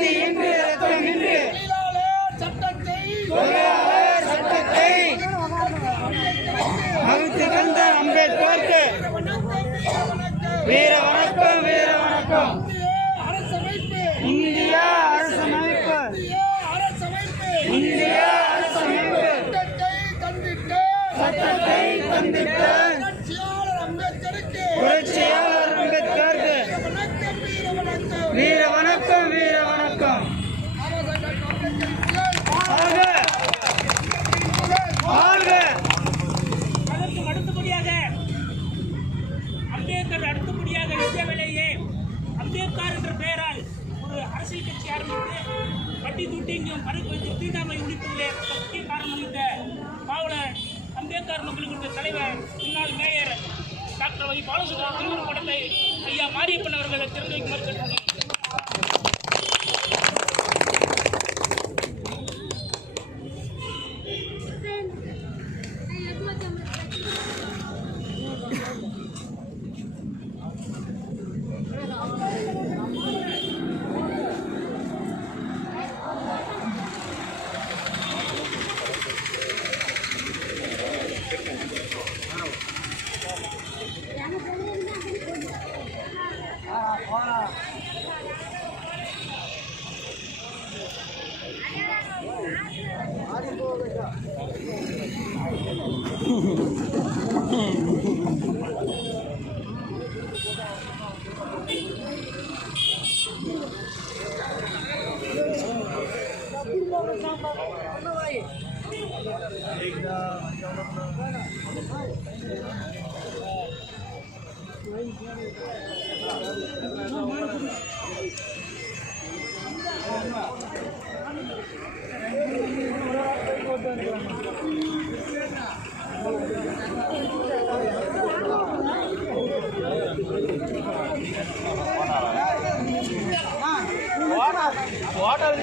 கத்தியின்றி ரத்தமின்றி சட்டத்தை அவித்து தந்த அம்பேத்கருக்கு வீர வணக்கம் வீர வணக்கம். இந்திய அரசமைப்பு சட்டத்தை தந்திட்ட புரட்சியாளர் அம்பேத்கருக்கு வீர வணக்கம் வீர வணக்கம். அதற்கு அடுத்தபடியாக அம்பேத்கர் அடுத்தபடியாக இந்தியாவிலேயே அம்பேத்கர் என்ற பெயரால் ஒரு அரசியல் கட்சி ஆரம்பித்து வட்டி துட்டிங்கும் பறக்க வைத்து தீண்டாமை ஒழிப்பதிலே முக்கிய காரணமளித்த பாவலர் அம்பேத்கர் மக்களுக்கு தலைவர் முன்னாள் மேயர் டாக்டர் வை பாலசுப்ரமணியம் திருவுருவப் படத்தை ஐயா மாரியப்பன் அவர்களை திறந்து வைக்குமாறு கேட்டுக்கொள்கிறேன். வாட்டர்